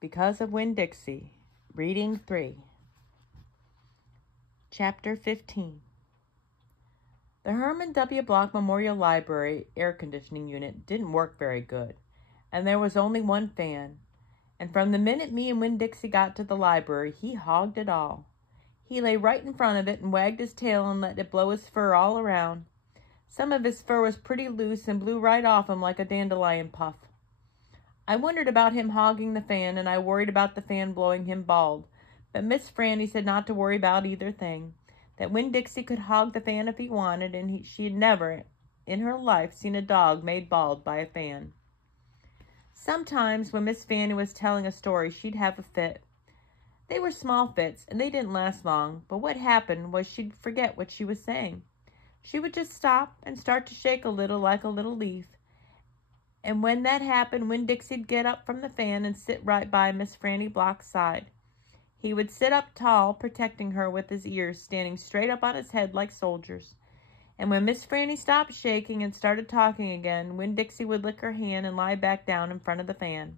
Because of Winn-Dixie. Reading 3. Chapter 15. The Herman W. Block Memorial Library air conditioning unit didn't work very good, and there was only one fan. And from the minute me and Winn-Dixie got to the library, he hogged it all. He lay right in front of it and wagged his tail and let it blow his fur all around. Some of his fur was pretty loose and blew right off him like a dandelion puff. I wondered about him hogging the fan, and I worried about the fan blowing him bald. But Miss Franny said not to worry about either thing, that Winn-Dixie could hog the fan if he wanted, and she had never in her life seen a dog made bald by a fan. Sometimes when Miss Fanny was telling a story, she'd have a fit. They were small fits, and they didn't last long, but what happened was she'd forget what she was saying. She would just stop and start to shake a little like a little leaf. And when that happened, Winn-Dixie'd get up from the fan and sit right by Miss Franny Block's side. He would sit up tall, protecting her with his ears standing straight up on his head like soldiers. And when Miss Franny stopped shaking and started talking again, Winn-Dixie would lick her hand and lie back down in front of the fan.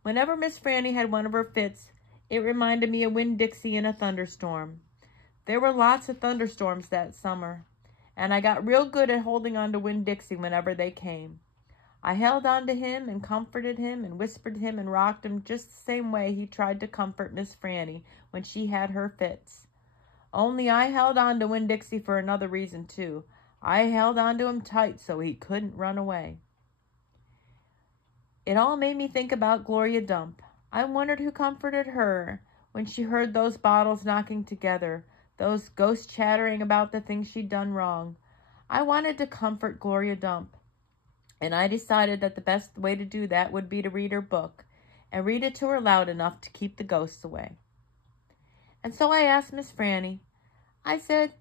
Whenever Miss Franny had one of her fits, it reminded me of Winn-Dixie in a thunderstorm. There were lots of thunderstorms that summer, and I got real good at holding on to Winn-Dixie whenever they came. I held on to him and comforted him and whispered to him and rocked him just the same way he tried to comfort Miss Franny when she had her fits. Only I held on to Winn-Dixie for another reason, too. I held on to him tight so he couldn't run away. It all made me think about Gloria Dump. I wondered who comforted her when she heard those bottles knocking together, those ghosts chattering about the things she'd done wrong. I wanted to comfort Gloria Dump. And I decided that the best way to do that would be to read her book, and read it to her loud enough to keep the ghosts away. And so I asked Miss Franny. I said,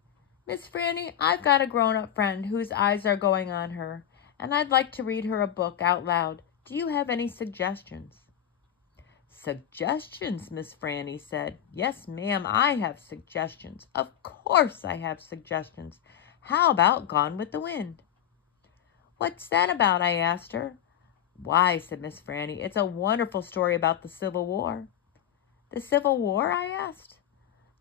"Miss Franny, I've got a grown-up friend whose eyes are going on her, and I'd like to read her a book out loud. Do you have any suggestions?" "Suggestions?" Miss Franny said. "Yes, ma'am, I have suggestions. Of course I have suggestions. How about Gone with the Wind?" "What's that about?" I asked her. "Why," said Miss Franny, "it's a wonderful story about the Civil War." "The Civil War?" I asked.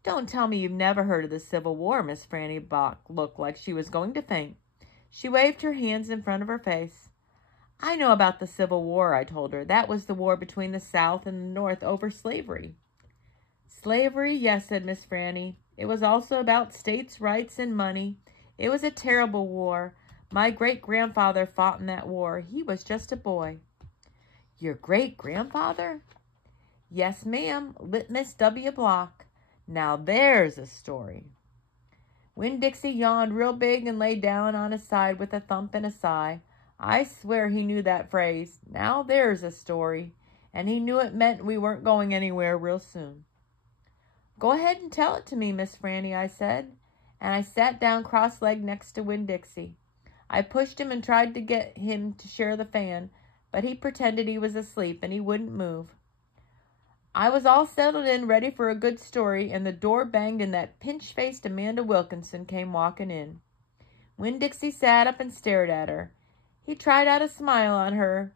"Don't tell me you've never heard of the Civil War." Miss Franny Block looked like she was going to faint. She waved her hands in front of her face. "I know about the Civil War," I told her. "That was the war between the South and the North over slavery." "Slavery, yes," said Miss Franny. "It was also about states' rights and money. It was a terrible war. My great-grandfather fought in that war. He was just a boy." "Your great-grandfather?" "Yes, ma'am, Litmus W. Block. Now there's a story." Winn-Dixie yawned real big and lay down on his side with a thump and a sigh. I swear he knew that phrase, "Now there's a story," and he knew it meant we weren't going anywhere real soon. "Go ahead and tell it to me, Miss Franny," I said, and I sat down cross-legged next to Winn-Dixie. I pushed him and tried to get him to share the fan, but he pretended he was asleep and he wouldn't move. I was all settled in, ready for a good story, and the door banged and that pinch-faced Amanda Wilkinson came walking in. Winn-Dixie sat up and stared at her. He tried out a smile on her,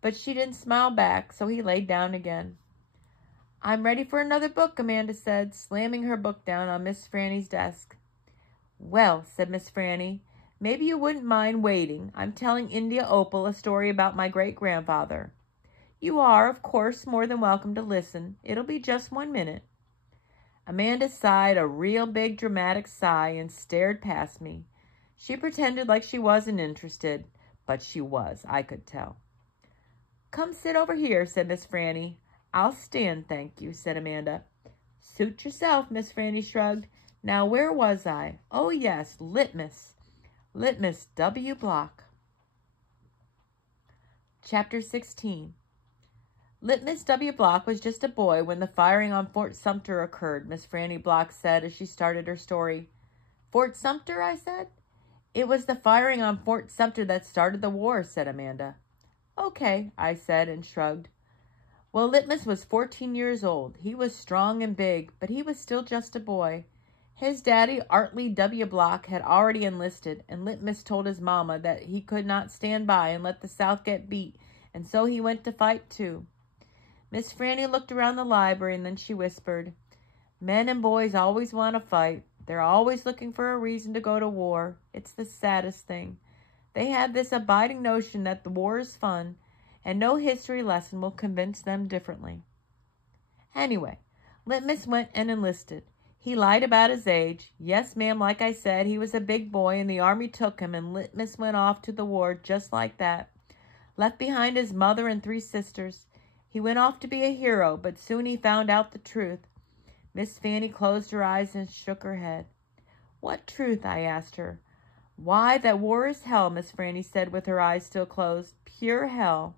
but she didn't smile back, so he laid down again. "I'm ready for another book," Amanda said, slamming her book down on Miss Franny's desk. "Well," said Miss Franny, "maybe you wouldn't mind waiting. I'm telling India Opal a story about my great-grandfather. You are, of course, more than welcome to listen. It'll be just 1 minute." Amanda sighed a real big dramatic sigh and stared past me. She pretended like she wasn't interested, but she was, I could tell. "Come sit over here," said Miss Franny. "I'll stand, thank you," said Amanda. "Suit yourself," Miss Franny shrugged. "Now, where was I? Oh, yes, Litmus W. Block." Chapter 16. Litmus W. Block was just a boy when the firing on Fort Sumter occurred, Miss Franny Block said as she started her story. "Fort Sumter?" I said. "It was the firing on Fort Sumter that started the war," said Amanda. "Okay," I said and shrugged. Well, Litmus was 14 years old. He was strong and big, but he was still just a boy. His daddy, Artley W. Block, had already enlisted, and Litmus told his mama that he could not stand by and let the South get beat, and so he went to fight too. Miss Franny looked around the library, and then she whispered, "Men and boys always want to fight. They're always looking for a reason to go to war. It's the saddest thing. They have this abiding notion that the war is fun, and no history lesson will convince them differently." Anyway, Litmus went and enlisted. He lied about his age. Yes, ma'am, like I said, he was a big boy, and the army took him, and Litmus went off to the war just like that. Left behind his mother and 3 sisters. He went off to be a hero, but soon he found out the truth. Miss Fanny closed her eyes and shook her head. "What truth?" I asked her. "Why, that war is hell," Miss Franny said with her eyes still closed. "Pure hell."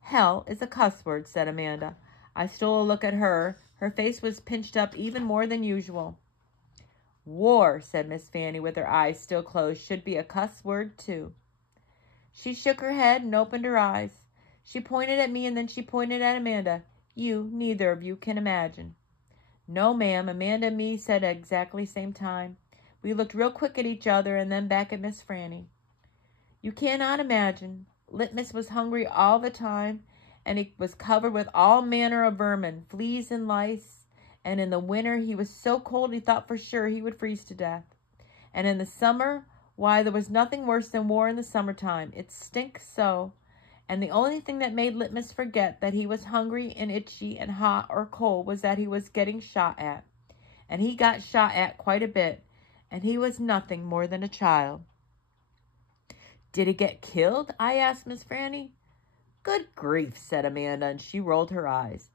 "Hell is a cuss word," said Amanda. I stole a look at her. Her face was pinched up even more than usual. "War," said Miss Fanny with her eyes still closed, "should be a cuss word, too." She shook her head and opened her eyes. She pointed at me and then she pointed at Amanda. "You, neither of you, can imagine." "No, ma'am," Amanda and me said at exactly the same time. We looked real quick at each other and then back at Miss Franny. "You cannot imagine. Litmus was hungry all the time, and he was covered with all manner of vermin, fleas and lice, and in the winter he was so cold he thought for sure he would freeze to death. And in the summer, why, there was nothing worse than war in the summertime. It stinks so. And the only thing that made Litmus forget that he was hungry and itchy and hot or cold was that he was getting shot at. And he got shot at quite a bit, and he was nothing more than a child." "Did he get killed?" I asked Miss Franny. "Good grief," said Amanda, and she rolled her eyes.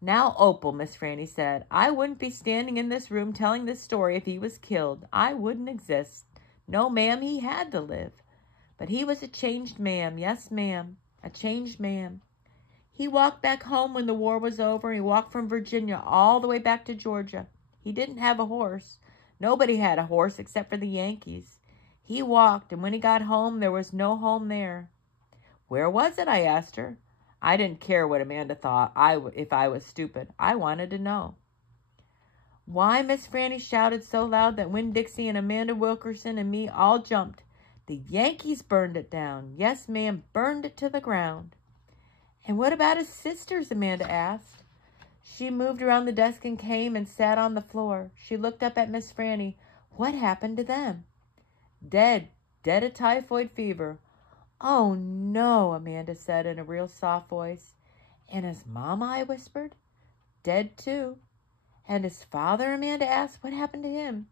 "Now, Opal," Miss Franny said, "I wouldn't be standing in this room telling this story if he was killed. I wouldn't exist. No, ma'am, he had to live. But he was a changed man. Yes, ma'am, a changed man. He walked back home when the war was over. He walked from Virginia all the way back to Georgia. He didn't have a horse. Nobody had a horse except for the Yankees. He walked, and when he got home, there was no home there." "Where was it?" I asked her. I didn't care what Amanda thought if I was stupid. I wanted to know. "Why," Miss Franny shouted so loud that Winn-Dixie and Amanda Wilkerson and me all jumped. "The Yankees burned it down. Yes, ma'am, burned it to the ground." "And what about his sisters?" Amanda asked. She moved around the desk and came and sat on the floor. She looked up at Miss Franny. "What happened to them?" "Dead. Dead of typhoid fever." "Oh, no," Amanda said in a real soft voice. "And his mama?" I whispered. "Dead, too." "And his father?" Amanda asked. "What happened to him?"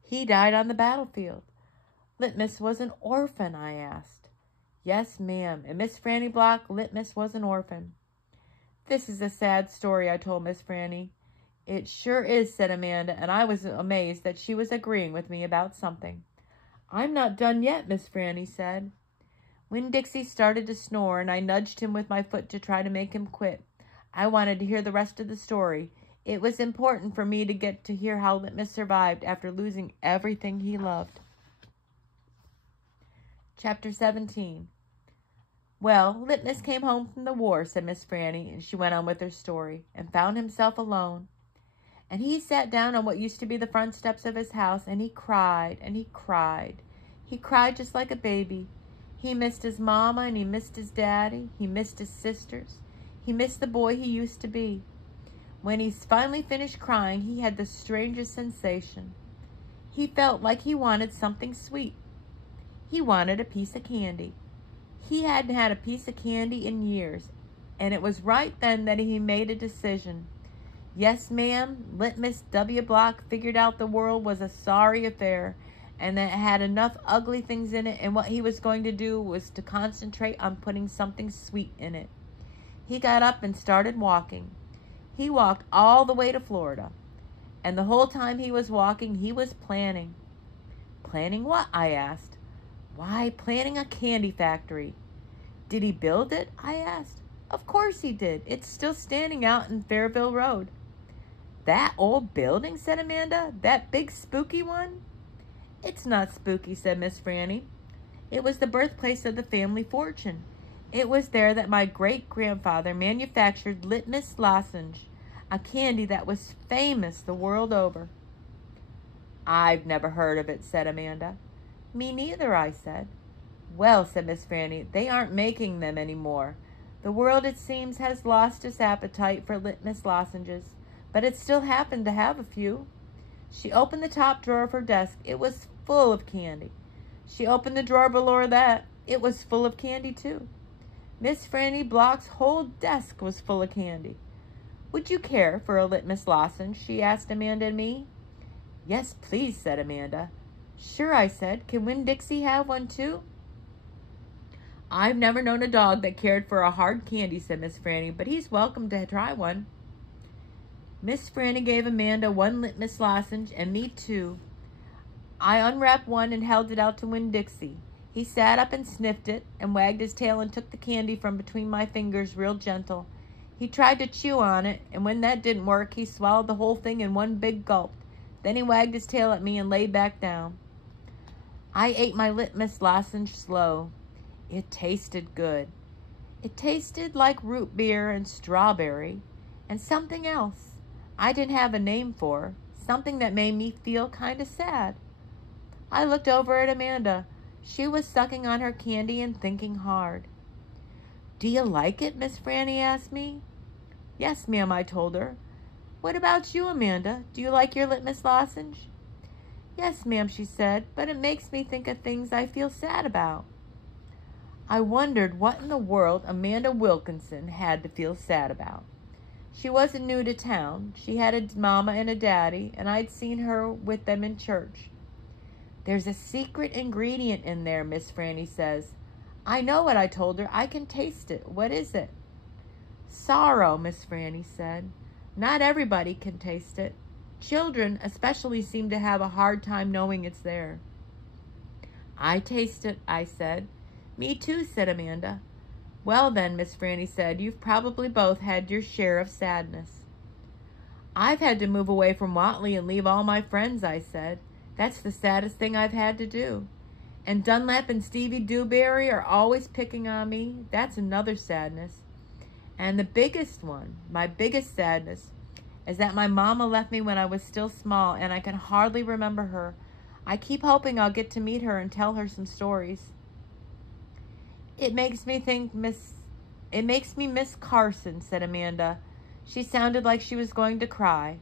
"He died on the battlefield." "Litmus was an orphan?" I asked. "Yes, ma'am. And Miss Franny Block, Litmus was an orphan." "This is a sad story," I told Miss Franny. "It sure is," said Amanda, and I was amazed that she was agreeing with me about something. "I'm not done yet," Miss Franny said. Winn-Dixie started to snore, and I nudged him with my foot to try to make him quit. I wanted to hear the rest of the story. It was important for me to get to hear how Litmus survived after losing everything he loved. Chapter 17. "Well, Litmus came home from the war," said Miss Franny, and she went on with her story, "and found himself alone. And he sat down on what used to be the front steps of his house, and he cried, and he cried. He cried just like a baby. He missed his mama, and he missed his daddy. He missed his sisters. He missed the boy he used to be. When he finally finished crying, he had the strangest sensation. He felt like he wanted something sweet. He wanted a piece of candy. He hadn't had a piece of candy in years, and it was right then that he made a decision. Yes, ma'am, Litmus W. Block figured out the world was a sorry affair, and that it had enough ugly things in it, and what he was going to do was to concentrate on putting something sweet in it. He got up and started walking. He walked all the way to Florida, and the whole time he was walking, he was planning. Planning what? I asked. Why, planning a candy factory. Did he build it? I asked. Of course he did. It's still standing out in Fairville Road. That old building, said Amanda. That big spooky one? It's not spooky, said Miss Franny. It was the birthplace of the family fortune. It was there that my great-grandfather manufactured Litmus lozenge, a candy that was famous the world over. I've never heard of it, said Amanda. Me neither, I said. Well, said Miss Franny, they aren't making them anymore. The world, it seems, has lost its appetite for litmus lozenges, but it still happened to have a few. She opened the top drawer of her desk. It was full of candy. She opened the drawer below that. It was full of candy, too. Miss Franny Block's whole desk was full of candy. Would you care for a litmus lozenge? She asked Amanda and me. Yes, please, said Amanda. Sure, I said. Can Winn-Dixie have one, too? I've never known a dog that cared for a hard candy, said Miss Franny, but he's welcome to try one. Miss Franny gave Amanda one litmus lozenge and me two. I unwrapped one and held it out to Winn-Dixie. He sat up and sniffed it and wagged his tail and took the candy from between my fingers real gentle. He tried to chew on it, and when that didn't work, he swallowed the whole thing in one big gulp. Then he wagged his tail at me and lay back down. I ate my litmus lozenge slow. It tasted good. It tasted like root beer and strawberry and something else I didn't have a name for, something that made me feel kind of sad. I looked over at Amanda. She was sucking on her candy and thinking hard. Do you like it? Miss Franny asked me. Yes, ma'am, I told her. What about you, Amanda? Do you like your litmus lozenge? Yes, ma'am, she said, but it makes me think of things I feel sad about. I wondered what in the world Amanda Wilkinson had to feel sad about. She wasn't new to town. She had a mama and a daddy, and I'd seen her with them in church. There's a secret ingredient in there, Miss Franny says. I know what, I told her. I can taste it. What is it? Sorrow, Miss Franny said. Not everybody can taste it. Children especially seem to have a hard time knowing it's there. I taste it, I said. Me too, said Amanda. Well then, Miss Franny said, you've probably both had your share of sadness. I've had to move away from Watley and leave all my friends, I said. That's the saddest thing I've had to do. And Dunlap and Stevie Dewberry are always picking on me. That's another sadness. And the biggest one, my biggest sadness, is that my mama left me when I was still small, and I can hardly remember her. I keep hoping I'll get to meet her and tell her some stories. It makes me miss Carson, said Amanda. She sounded like she was going to cry.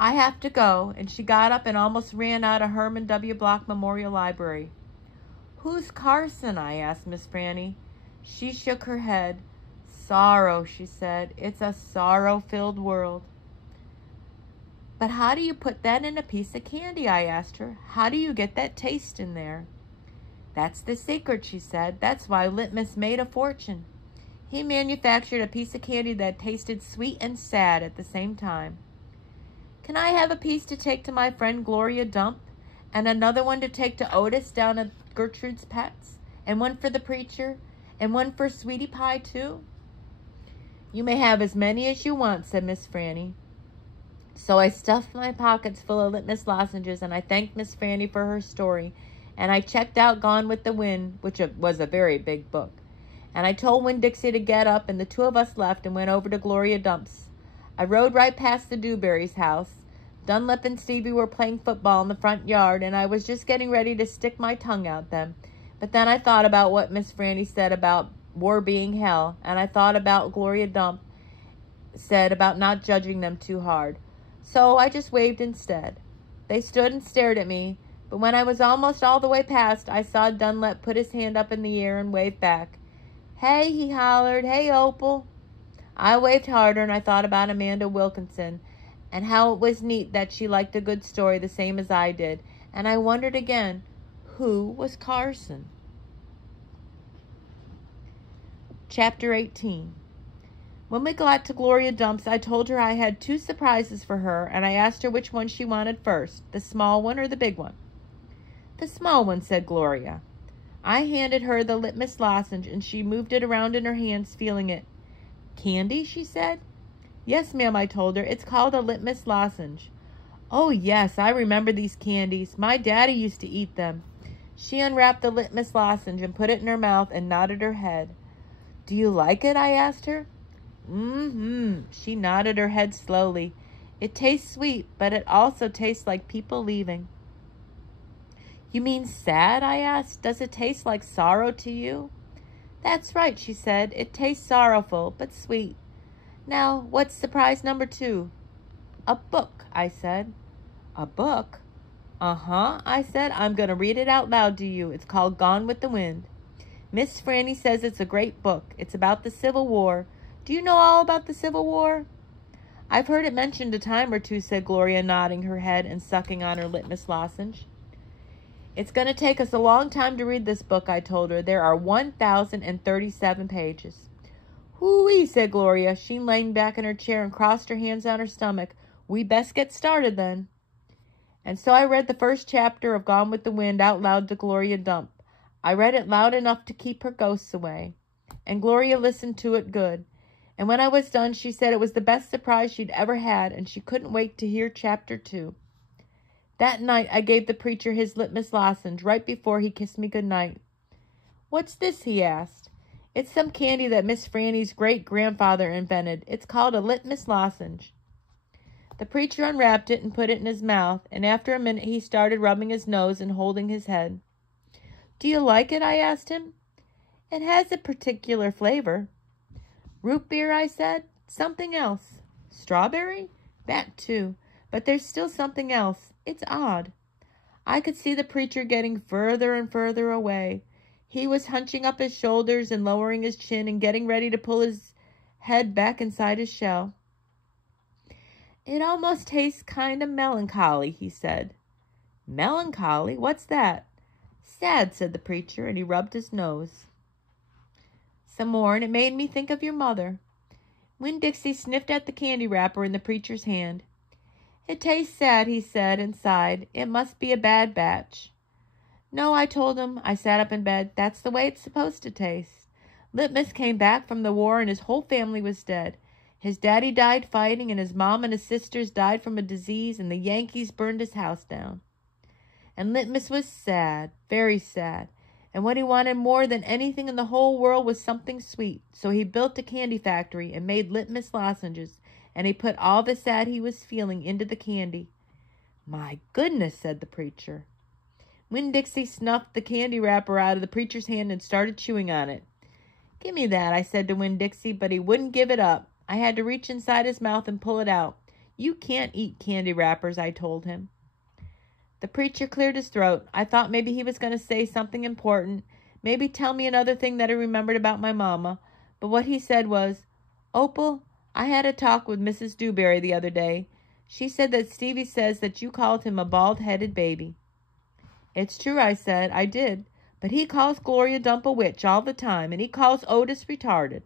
I have to go, and she got up and almost ran out of Herman W. Block Memorial Library. Who's Carson? I asked Miss Franny. She shook her head. Sorrow, she said. It's a sorrow-filled world. But how do you put that in a piece of candy? I asked her. How do you get that taste in there? That's the secret, she said. That's why Litmus made a fortune. He manufactured a piece of candy that tasted sweet and sad at the same time. Can I have a piece to take to my friend Gloria Dump, and another one to take to Otis down at Gertrude's Pets, and one for the preacher, and one for Sweetie Pie, too? You may have as many as you want, said Miss Franny. So I stuffed my pockets full of litmus lozenges, and I thanked Miss Franny for her story, and I checked out Gone with the Wind, which was a very big book. And I told Winn-Dixie to get up, and the two of us left and went over to Gloria Dump's. I rode right past the Dewberry's house. Dunlap and Stevie were playing football in the front yard, and I was just getting ready to stick my tongue out them. But then I thought about what Miss Franny said about war being hell, and I thought about Gloria Dump said about not judging them too hard. So I just waved instead. They stood and stared at me, but when I was almost all the way past, I saw Dunlap put his hand up in the air and wave back. Hey, he hollered, hey, Opal. I waved harder, and I thought about Amanda Wilkinson and how it was neat that she liked a good story the same as I did. And I wondered again, who was Carson? Chapter 18. When we got to Gloria Dump's, I told her I had 2 surprises for her, and I asked her which one she wanted first, the small one or the big one. The small one, said Gloria. I handed her the litmus lozenge, and she moved it around in her hands, feeling it. Candy, she said. Yes, ma'am, I told her. It's called a litmus lozenge. Oh, yes, I remember these candies. My daddy used to eat them. She unwrapped the litmus lozenge and put it in her mouth and nodded her head. Do you like it? I asked her. Mm-hmm. She nodded her head slowly. It tastes sweet, but it also tastes like people leaving. You mean sad? I asked. Does it taste like sorrow to you? That's right, she said. It tastes sorrowful, but sweet. Now, what's surprise number 2? A book, I said. A book? Uh-huh, I said. I'm going to read it out loud to you. It's called Gone with the Wind. Miss Franny says it's a great book. It's about the Civil War. Do you know all about the Civil War? I've heard it mentioned a time or two, said Gloria, nodding her head and sucking on her litmus lozenge. It's going to take us a long time to read this book, I told her. There are 1,037 pages. Hoo-wee, said Gloria. She leaned back in her chair and crossed her hands on her stomach. We best get started then. And so I read the first chapter of Gone with the Wind out loud to Gloria Dump. I read it loud enough to keep her ghosts away. And Gloria listened to it good. And when I was done, she said it was the best surprise she'd ever had, and she couldn't wait to hear chapter 2. That night, I gave the preacher his litmus lozenge right before he kissed me good night. What's this? He asked. It's some candy that Miss Franny's great-grandfather invented. It's called a litmus lozenge. The preacher unwrapped it and put it in his mouth, and after a minute he started rubbing his nose and holding his head. Do you like it? I asked him. It has a particular flavor. Root beer, I said. Something else. Strawberry? That too. But there's still something else. It's odd. I could see the preacher getting further and further away. He was hunching up his shoulders and lowering his chin and getting ready to pull his head back inside his shell. It almost tastes kind of melancholy, he said. Melancholy? What's that? Sad, said the preacher, and he rubbed his nose. Some more, and it made me think of your mother. Winn-Dixie sniffed at the candy wrapper in the preacher's hand. It tastes sad, he said, and sighed. It must be a bad batch. No, I told him. I sat up in bed. That's the way it's supposed to taste. Litmus came back from the war, and his whole family was dead. His daddy died fighting, and his mom and his sisters died from a disease, and the Yankees burned his house down. And Litmus was sad, very sad. And what he wanted more than anything in the whole world was something sweet. So he built a candy factory and made litmus lozenges, and he put all the sad he was feeling into the candy. My goodness, said the preacher. Winn-Dixie snuffed the candy wrapper out of the preacher's hand and started chewing on it. Give me that, I said to Winn-Dixie, but he wouldn't give it up. I had to reach inside his mouth and pull it out. You can't eat candy wrappers, I told him. The preacher cleared his throat. I thought maybe he was going to say something important, maybe tell me another thing that he remembered about my mama. But what he said was, Opal, I had a talk with Mrs. Dewberry the other day. She said that Stevie says that you called him a bald-headed baby. It's true, I said. I did. But he calls Gloria Dump a witch all the time, and he calls Otis retarded.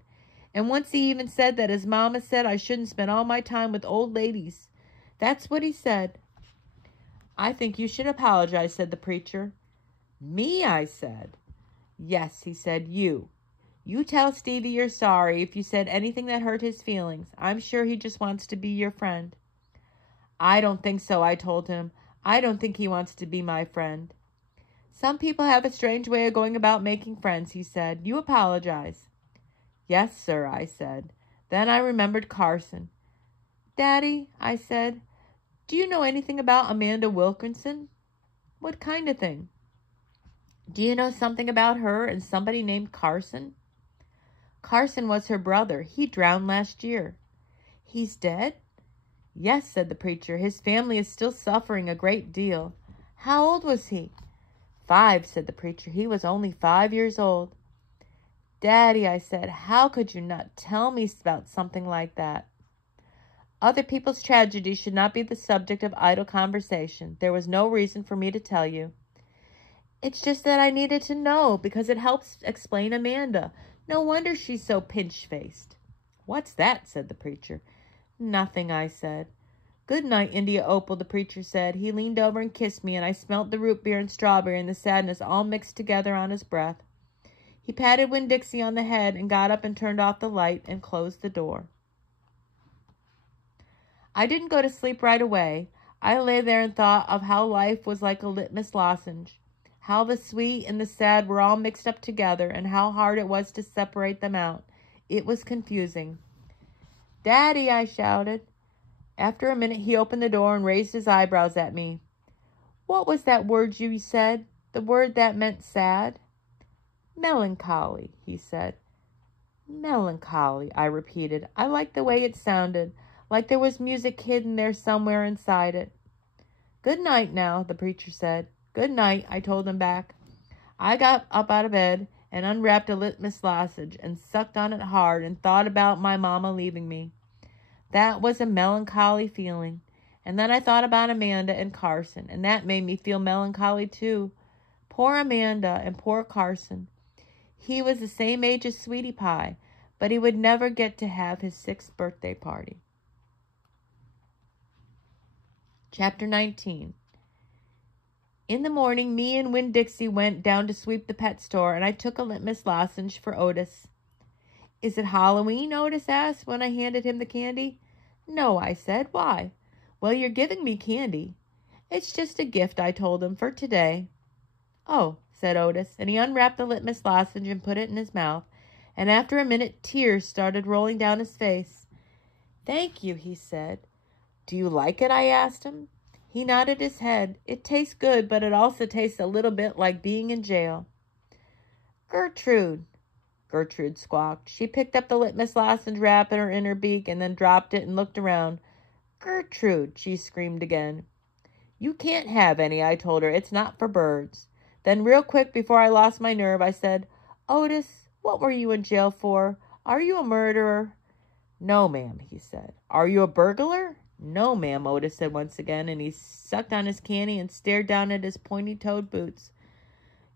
And once he even said that his mama said I shouldn't spend all my time with old ladies. That's what he said. I think you should apologize, said the preacher. Me, I said. Yes, he said, you. You tell Stevie you're sorry if you said anything that hurt his feelings. I'm sure he just wants to be your friend. I don't think so, I told him. I don't think he wants to be my friend. Some people have a strange way of going about making friends, he said. You apologize. Yes, sir, I said. Then I remembered Carson. Daddy, I said, do you know anything about Amanda Wilkinson? What kind of thing? Do you know something about her and somebody named Carson? Carson was her brother. He drowned last year. He's dead? Yes, said the preacher. His family is still suffering a great deal. How old was he? 5, said the preacher. He was only 5 years old. Daddy, I said, how could you not tell me about something like that? Other people's tragedies should not be the subject of idle conversation. There was no reason for me to tell you. It's just that I needed to know because it helps explain Amanda. No wonder she's so pinch-faced. What's that? Said the preacher. Nothing, I said. Good night, India Opal, the preacher said. He leaned over and kissed me, and I smelt the root beer and strawberry and the sadness all mixed together on his breath. He patted Winn-Dixie on the head and got up and turned off the light and closed the door. I didn't go to sleep right away. I lay there and thought of how life was like a litmus lozenge, how the sweet and the sad were all mixed up together, and how hard it was to separate them out. It was confusing. Daddy, I shouted. After a minute, he opened the door and raised his eyebrows at me. What was that word you said? The word that meant sad? Melancholy, he said. Melancholy, I repeated. I liked the way it sounded, like there was music hidden there somewhere inside it. Good night now, the preacher said. Good night, I told him back. I got up out of bed and unwrapped a litmus lozenge and sucked on it hard and thought about my mama leaving me. That was a melancholy feeling. And then I thought about Amanda and Carson, and that made me feel melancholy too. Poor Amanda and poor Carson. He was the same age as Sweetie Pie, but he would never get to have his 6th birthday party. Chapter 19. In the morning, me and Winn-Dixie went down to sweep the pet store, and I took a litmus lozenge for Otis. Is it Halloween? Otis asked when I handed him the candy. No, I said. Why? Well, you're giving me candy. It's just a gift, I told him, for today. Oh, said Otis, and he unwrapped the litmus lozenge and put it in his mouth, and after a minute, tears started rolling down his face. Thank you, he said. Do you like it? I asked him. He nodded his head. It tastes good, but it also tastes a little bit like being in jail. Gertrude squawked. She picked up the litmus lozenge wrapper in her beak and then dropped it and looked around. Gertrude, she screamed again. You can't have any, I told her. It's not for birds. Then real quick, before I lost my nerve, I said, Otis, what were you in jail for? Are you a murderer? No, ma'am, he said. Are you a burglar? No, ma'am, Otis said once again, and he sucked on his candy and stared down at his pointy-toed boots.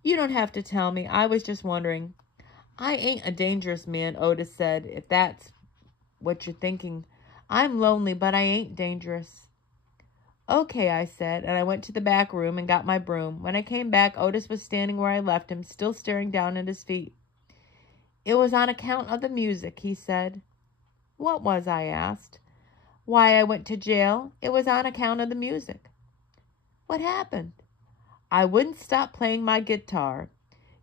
You don't have to tell me. I was just wondering. I ain't a dangerous man, Otis said, if that's what you're thinking. I'm lonely, but I ain't dangerous. Okay, I said, and I went to the back room and got my broom. When I came back, Otis was standing where I left him, still staring down at his feet. It was on account of the music, he said. What was? I asked. Why I went to jail. It was on account of the music. What happened? I wouldn't stop playing my guitar.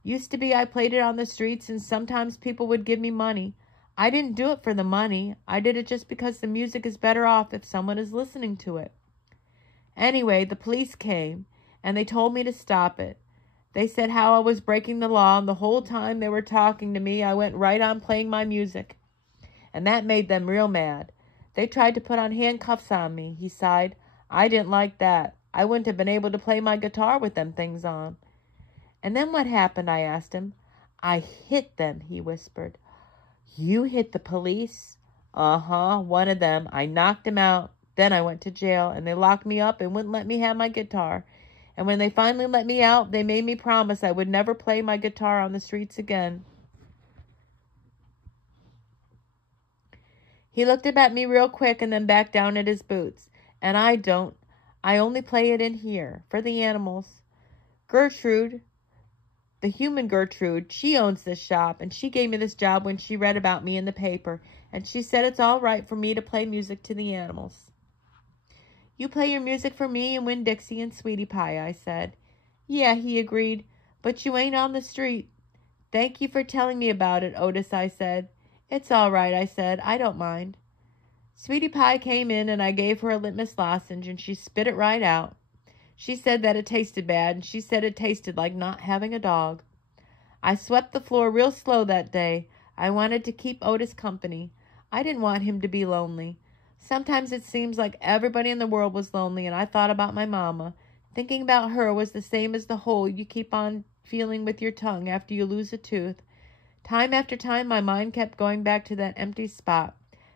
Used to be I played it on the streets and sometimes people would give me money. I didn't do it for the money. I did it just because the music is better off if someone is listening to it. Anyway, the police came and they told me to stop it. They said how I was breaking the law, and the whole time they were talking to me, I went right on playing my music. And that made them real mad. They tried to put on handcuffs on me, he sighed. I didn't like that. I wouldn't have been able to play my guitar with them things on. And then what happened? I asked him. I hit them, he whispered. You hit the police? Uh-huh, one of them. I knocked him out. Then I went to jail, and they locked me up and wouldn't let me have my guitar. And when they finally let me out, they made me promise I would never play my guitar on the streets again. He looked up at me real quick and then back down at his boots. And I don't. I only play it in here, for the animals. Gertrude, the human Gertrude, she owns this shop, and she gave me this job when she read about me in the paper, and she said it's all right for me to play music to the animals. You play your music for me and Winn-Dixie and Sweetie Pie, I said. Yeah, he agreed, but you ain't on the street. Thank you for telling me about it, Otis, I said. It's all right, I said. I don't mind. Sweetie Pie came in, and I gave her a litmus lozenge, and she spit it right out. She said that it tasted bad, and she said it tasted like not having a dog. I swept the floor real slow that day. I wanted to keep Otis company. I didn't want him to be lonely. Sometimes it seems like everybody in the world was lonely, and I thought about my mama. Thinking about her was the same as the hole you keep on feeling with your tongue after you lose a tooth. Time after time, my mind kept going back to that empty spot,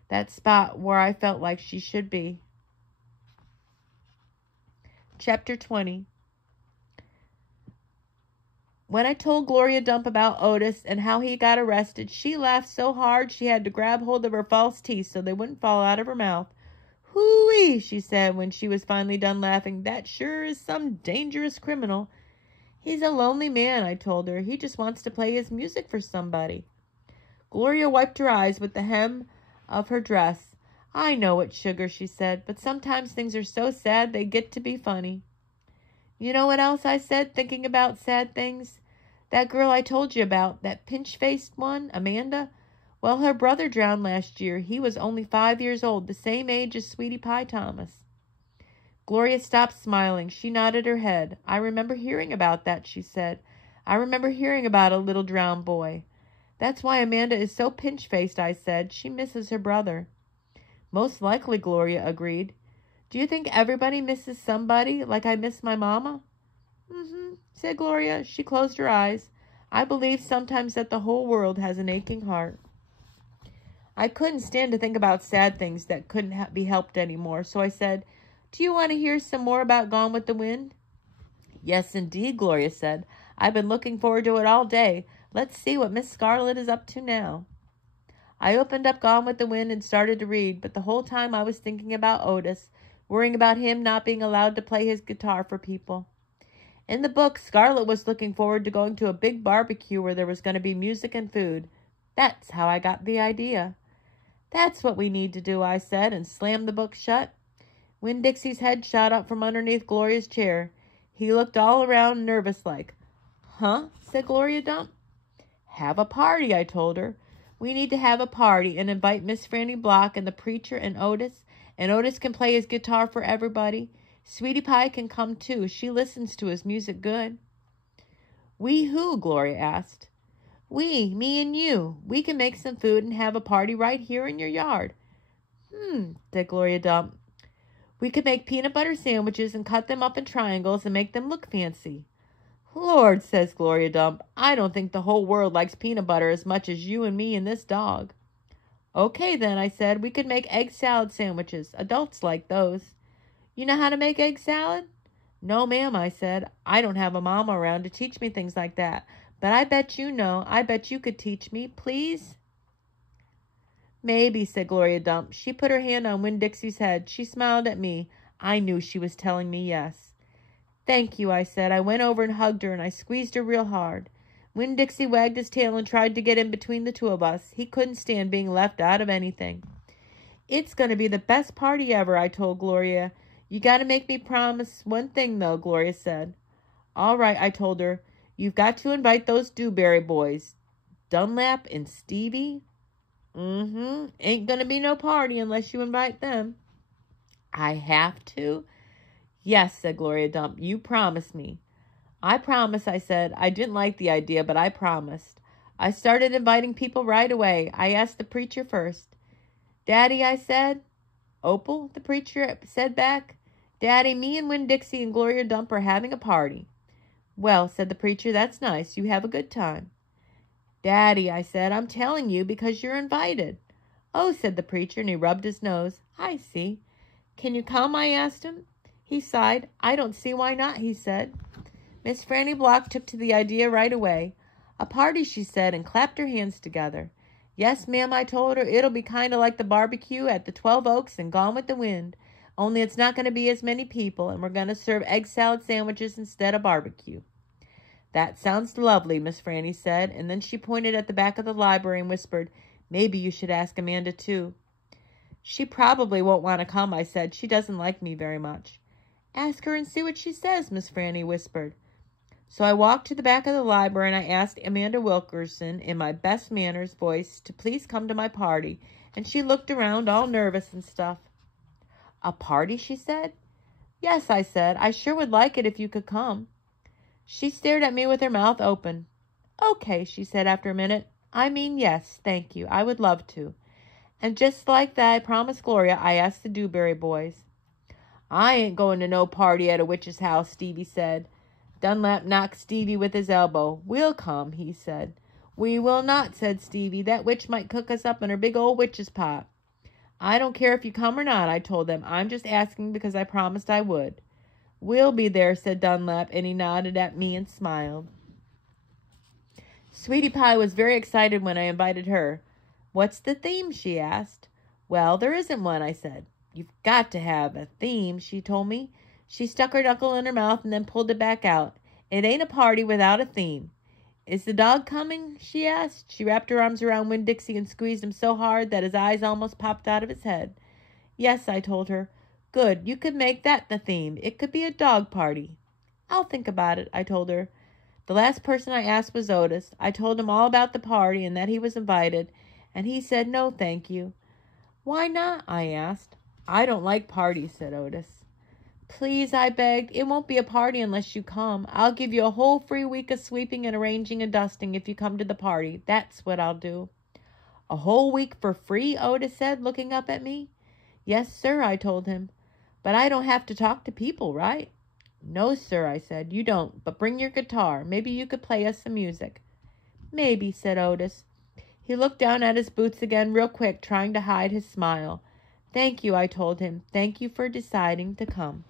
that spot where I felt like she should be. Chapter 20. When I told Gloria Dump about Otis and how he got arrested, she laughed so hard she had to grab hold of her false teeth so they wouldn't fall out of her mouth. Hoo-wee, she said when she was finally done laughing. That sure is some dangerous criminal. He's a lonely man, I told her. He just wants to play his music for somebody. Gloria wiped her eyes with the hem of her dress. I know it, sugar, she said, but sometimes things are so sad they get to be funny. You know what else I said, thinking about sad things? That girl I told you about, that pinch-faced one, Amanda? Well, her brother drowned last year. He was only 5 years old, the same age as Sweetie Pie Thomas. Gloria stopped smiling. She nodded her head. I remember hearing about that, she said. I remember hearing about a little drowned boy. That's why Amanda is so pinch-faced, I said. She misses her brother. Most likely, Gloria agreed. Do you think everybody misses somebody, like I miss my mama? Said Gloria. She closed her eyes. I believe sometimes that the whole world has an aching heart. I couldn't stand to think about sad things that couldn't be helped anymore, so I said, Do you want to hear some more about Gone with the Wind? Yes, indeed, Gloria said. I've been looking forward to it all day. Let's see what Miss Scarlet is up to now. I opened up Gone with the Wind and started to read, but the whole time I was thinking about Otis, worrying about him not being allowed to play his guitar for people. In the book, Scarlet was looking forward to going to a big barbecue where there was going to be music and food. That's how I got the idea. That's what we need to do, I said, and slammed the book shut. Winn-Dixie's head shot up from underneath Gloria's chair. He looked all around nervous-like. Huh? Said Gloria Dump. Have a party, I told her. We need to have a party and invite Miss Franny Block and the preacher and Otis can play his guitar for everybody. Sweetie Pie can come too. She listens to his music good. We who? Gloria asked. We, me and you. We can make some food and have a party right here in your yard. Said Gloria Dump. We could make peanut butter sandwiches and cut them up in triangles and make them look fancy. Lord, says Gloria Dump, I don't think the whole world likes peanut butter as much as you and me and this dog. Okay, then, I said, we could make egg salad sandwiches. Adults like those. You know how to make egg salad? No, ma'am, I said. I don't have a mama around to teach me things like that. But I bet you know. I bet you could teach me, please. Maybe, said Gloria Dump. She put her hand on Winn-Dixie's head. She smiled at me. I knew she was telling me yes. Thank you, I said. I went over and hugged her, and I squeezed her real hard. Winn-Dixie wagged his tail and tried to get in between the two of us. He couldn't stand being left out of anything. It's going to be the best party ever, I told Gloria. You got to make me promise one thing, though, Gloria said. All right, I told her. You've got to invite those Dewberry boys. Dunlap and Stevie? Ain't going to be no party unless you invite them. I have to? Yes, said Gloria Dump. You promise me. I promise, I said. I didn't like the idea, but I promised. I started inviting people right away. I asked the preacher first. Daddy, I said. Opal, the preacher said back. Daddy, me and Winn-Dixie and Gloria Dump are having a party. Well, said the preacher, that's nice. You have a good time. Daddy, I said, I'm telling you because you're invited. Oh, said the preacher, and he rubbed his nose. I see. Can you come? I asked him. He sighed. I don't see why not, he said. Miss Franny Block took to the idea right away. A party, she said, and clapped her hands together. Yes, ma'am, I told her, it'll be kind of like the barbecue at the 12 Oaks and Gone with the Wind. Only it's not going to be as many people, and we're going to serve egg salad sandwiches instead of barbecue. That sounds lovely, Miss Franny said, and then she pointed at the back of the library and whispered, Maybe you should ask Amanda, too. She probably won't want to come, I said. She doesn't like me very much. Ask her and see what she says, Miss Franny whispered. So I walked to the back of the library and I asked Amanda Wilkerson in my best manners voice to please come to my party, and she looked around all nervous and stuff. A party, she said. Yes, I said. I sure would like it if you could come. She stared at me with her mouth open. Okay, she said after a minute. I mean, yes, thank you. I would love to. And just like that, I promised Gloria, I asked the Dewberry boys. I ain't going to no party at a witch's house, Stevie said. Dunlap knocked Stevie with his elbow. We'll come, he said. We will not, said Stevie. That witch might cook us up in her big old witch's pot. I don't care if you come or not, I told them. I'm just asking because I promised I would. We'll be there, said Dunlap, and he nodded at me and smiled. Sweetie Pie was very excited when I invited her. What's the theme, she asked. Well, there isn't one, I said. You've got to have a theme, she told me. She stuck her knuckle in her mouth and then pulled it back out. It ain't a party without a theme. Is the dog coming? She asked. She wrapped her arms around Winn-Dixie and squeezed him so hard that his eyes almost popped out of his head. Yes, I told her. Good, you could make that the theme. It could be a dog party. I'll think about it, I told her. The last person I asked was Otis. I told him all about the party and that he was invited, and he said no, thank you. Why not? I asked. I don't like parties, said Otis. Please, I begged. It won't be a party unless you come. I'll give you a whole free week of sweeping and arranging and dusting if you come to the party. That's what I'll do. A whole week for free, Otis said, looking up at me. Yes, sir, I told him. But I don't have to talk to people, right? No, sir, I said. You don't, but bring your guitar. Maybe you could play us some music. Maybe, said Otis. He looked down at his boots again real quick, trying to hide his smile. Thank you, I told him. Thank you for deciding to come.